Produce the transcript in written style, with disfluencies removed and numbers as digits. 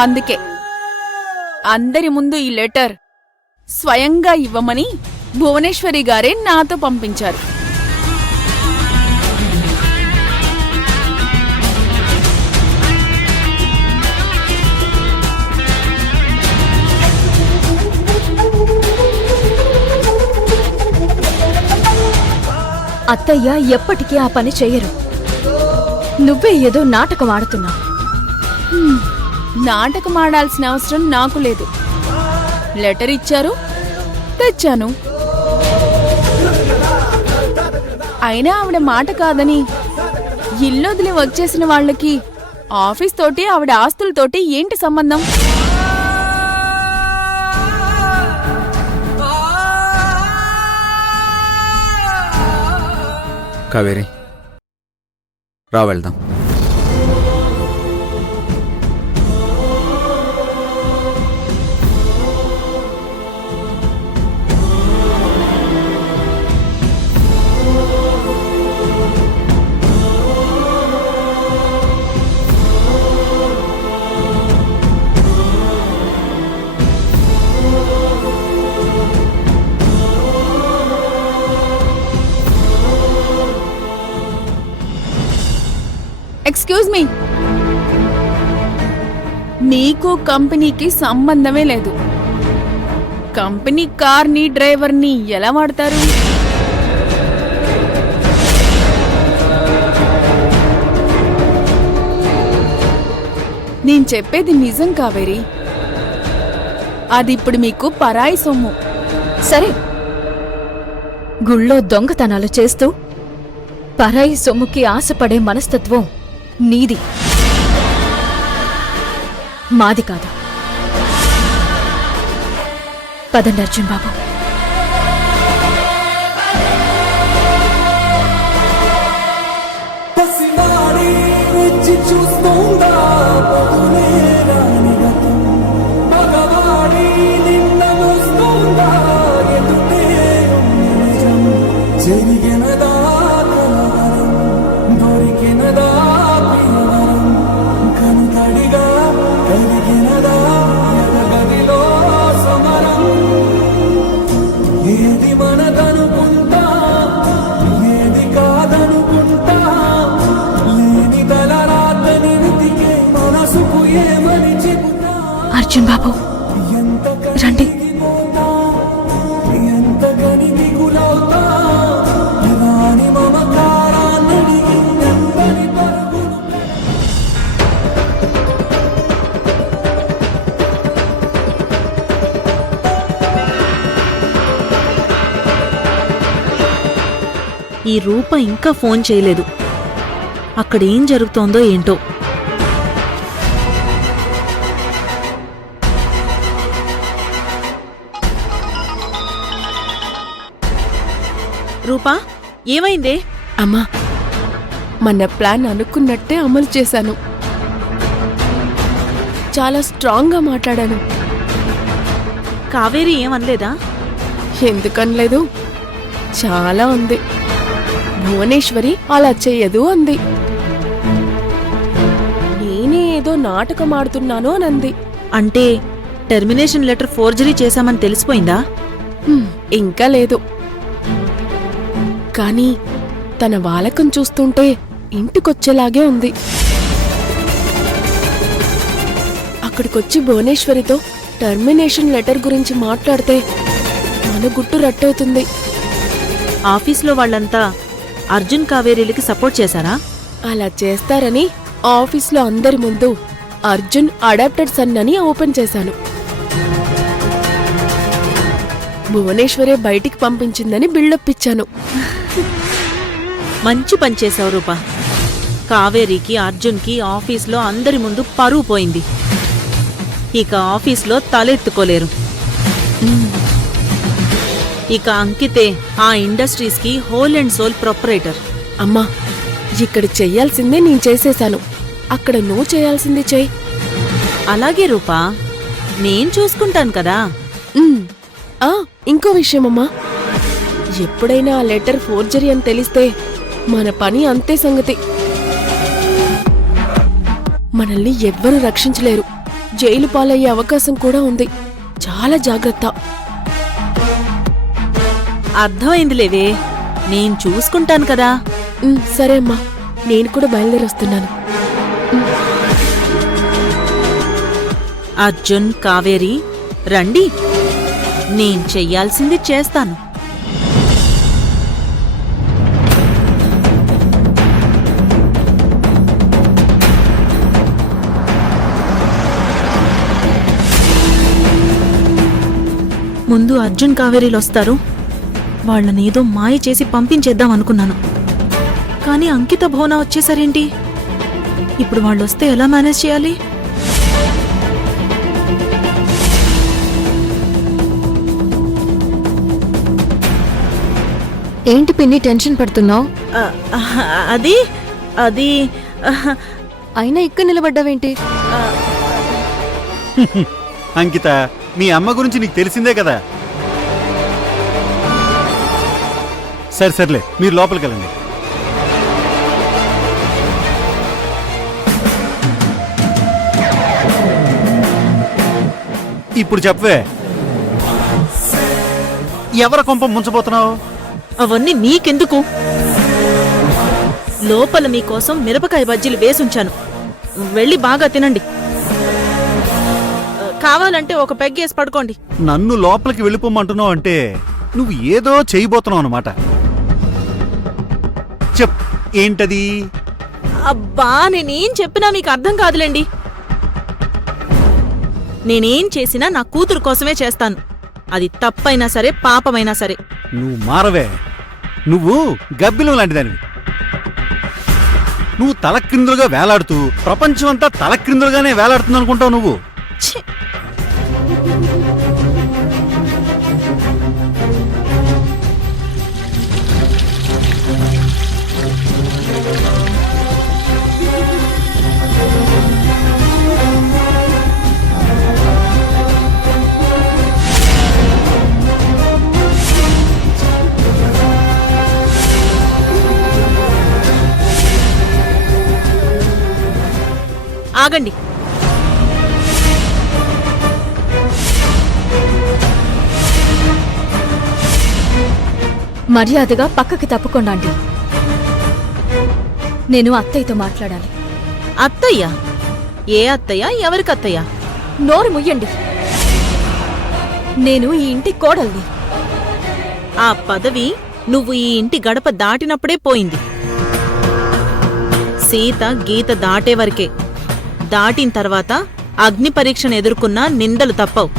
అందుకే అందరి ముందు ఈ లెటర్ స్వయంగా ఇవ్వమని భువనేశ్వరి గారే నాతో పంపించారు. అత్తయ్య ఎప్పటికీ ఆ పని చెయ్యరు. నువ్వే ఏదో నాటకం ఆడుతున్నావు. నాటకం ఆడాల్సిన అవసరం నాకు లేదు. లెటర్ ఇచ్చారు, తెచ్చాను. అయినా ఆవిడ మాట కాదని ఇల్లొదిలి వచ్చేసిన వాళ్ళకి ఆఫీస్ తోటి ఆవిడ ఆస్తులతోటి ఏంటి సంబంధం? కావేరి, రా వెళ్దాం. ఎక్స్క్యూజ్ మీ, మీకు కంపెనీకి సంబంధమే లేదు. కంపెనీ కార్ని డ్రైవర్ని ఎలా వాడతారు? నేను చెప్పేది నిజం కావేరి. అది ఇప్పుడు మీకు పరాయి సొమ్ము. సరే, గుళ్ళో దొంగతనాలు చేస్తూ పరాయి సొమ్ముకి ఆశపడే మనస్తత్వం నీది, మాది కాదు. పదండి అర్జున్ బాబు. అర్జున్ బాబు రండి. ఈ రూప ఇంకా ఫోన్ చేయలేదు. అక్కడేం జరుగుతోందో ఏంటో. రూపా, ఏమైందే? అమ్మా, మన ప్లాన్ అనుకున్నట్టే అమలు చేశాను. చాలా స్ట్రాంగ్గా మాట్లాడాను. కావేరి ఏమనలేదా? ఎందుకనలేదు, చాలా ఉంది. భువనేశ్వరి అలా చెయ్యదు అంది. నేనే ఏదో నాటకం ఆడుతున్నాను అనంది. అంటే టెర్మినేషన్ లెటర్ ఫోర్జరీ చేశామని తెలిసిపోయిందా? ఇంకా లేదు, కానీ తన వాలకం చూస్తుంటే ఇంటికొచ్చేలాగే ఉంది. అక్కడికొచ్చి భువనేశ్వరితో టర్మినేషన్ లెటర్ గురించి మాట్లాడితే మన గుట్టు రట్టవుతుంది. ఆఫీస్లో వాళ్ళంతా అర్జున్ కావేరీలకి సపోర్ట్ చేశారా? అలా చేస్తారని ఆఫీస్లో అందరి ముందు అర్జున్ అడాప్టెడ్ సన్ అని ఓపెన్ చేశాను. భువనేశ్వరే బయటికి పంపించిందని బిల్డప్ ఇచ్చాను. మంచి పని చేశావు రూపా. కావేరికి, అర్జున్కి ఆఫీస్లో అందరి ముందు పరువు పోయింది. ఇక ఆఫీస్లో తలెత్తుకోలేరు. ఇక అంకితే ఆ ఇండస్ట్రీస్కి హోల్ అండ్ సోల్ ప్రొపరేటర్. అమ్మా, ఇక్కడ చెయ్యాల్సిందే నేను చేసేశాను. అక్కడ నువ్వు చేయాల్సింది చెయ్యి. అలాగే రూపా, నేను చూసుకుంటాను కదా. ఇంకో విషయమమ్మా, ఎప్పుడైనా ఆ లెటర్ ఫోర్జరీ అని తెలిస్తే మన పని అంతే సంగతి. మనల్ని ఎవ్వరూ రక్షించలేరు. జైలు పాలయ్యే అవకాశం కూడా ఉంది. చాలా జాగ్రత్త. అర్థమైందిలేవే, నేను చూసుకుంటాను కదా. సరే అమ్మా, నేను కూడా బయలుదేరొస్తున్నాను. అర్జున్, కావేరి రండి, నేను చెయ్యాల్సింది చేస్తాను. ముందు అర్జున్, కావేరీలు వస్తారు. వాళ్ళనేదో మాయ చేసి పంపించేద్దాం అనుకున్నాను. కానీ అంకిత, భువన వచ్చేసరేంటి? ఇప్పుడు వాళ్ళొస్తే ఎలా మేనేజ్ చేయాలి? ఏంటి పిన్ని టెన్షన్ పడుతున్నావు? అది అది అయినా ఇక్కడ నిలబడ్డావేంటి? అంకిత, మీ అమ్మ గురించి నీకు తెలిసిందే కదా. సర్లే, మీరు లోపలికి వెళ్ళండి. ఇప్పుడు చెప్పవే, ఎవరి కొంప ముంచబోతున్నావు? అవన్నీ నీకెందుకు? లోపల మీకోసం మిరపకాయ బజ్జీలు వేసుంచాను, వెళ్ళి బాగా తినండి. కావాలంటే ఒక పెగ్గేసి పడుకోండి. నన్ను లోపలికి వెళ్ళిపోమంటున్నావు అంటే నువ్వు ఏదో చేయబోతున్నావు అన్నమాట. చెప్, ఏంటది? అబ్బా, నేనేం చెప్పినా మీకు అర్థం కాదులేండి. నేనేం చేసినా నా కూతురు కోసమే చేస్తాను. అది తప్పైనా సరే, పాపమైనా సరే. నువ్వు మారవే. నువ్వు గబ్బిలం లాంటిదానివి. నువ్వు తలక్రిందులుగా వేలాడుతూ ప్రపంచమంతా తలక్రిందులుగానే వేలాడుతుంది అనుకుంటావు నువ్వు. ఛీ! ఆగండి. మర్యాదగా పక్కకి తప్పుకోండి. నేను అత్తయ్యతో మాట్లాడాలి. అత్తయ్య? ఏ అత్తయ్య? ఎవరికత్తయ్య? నోరు ముయ్యండి. నేను ఈ ఇంటి కోడల్ని. ఆ పదవి నువ్వు ఈ ఇంటి గడప దాటినప్పుడే పోయింది. సీత గీత దాటే వరకే. దాటిన తర్వాత అగ్ని పరీక్షను ఎదుర్కొన్నా నిందలు తప్పవు.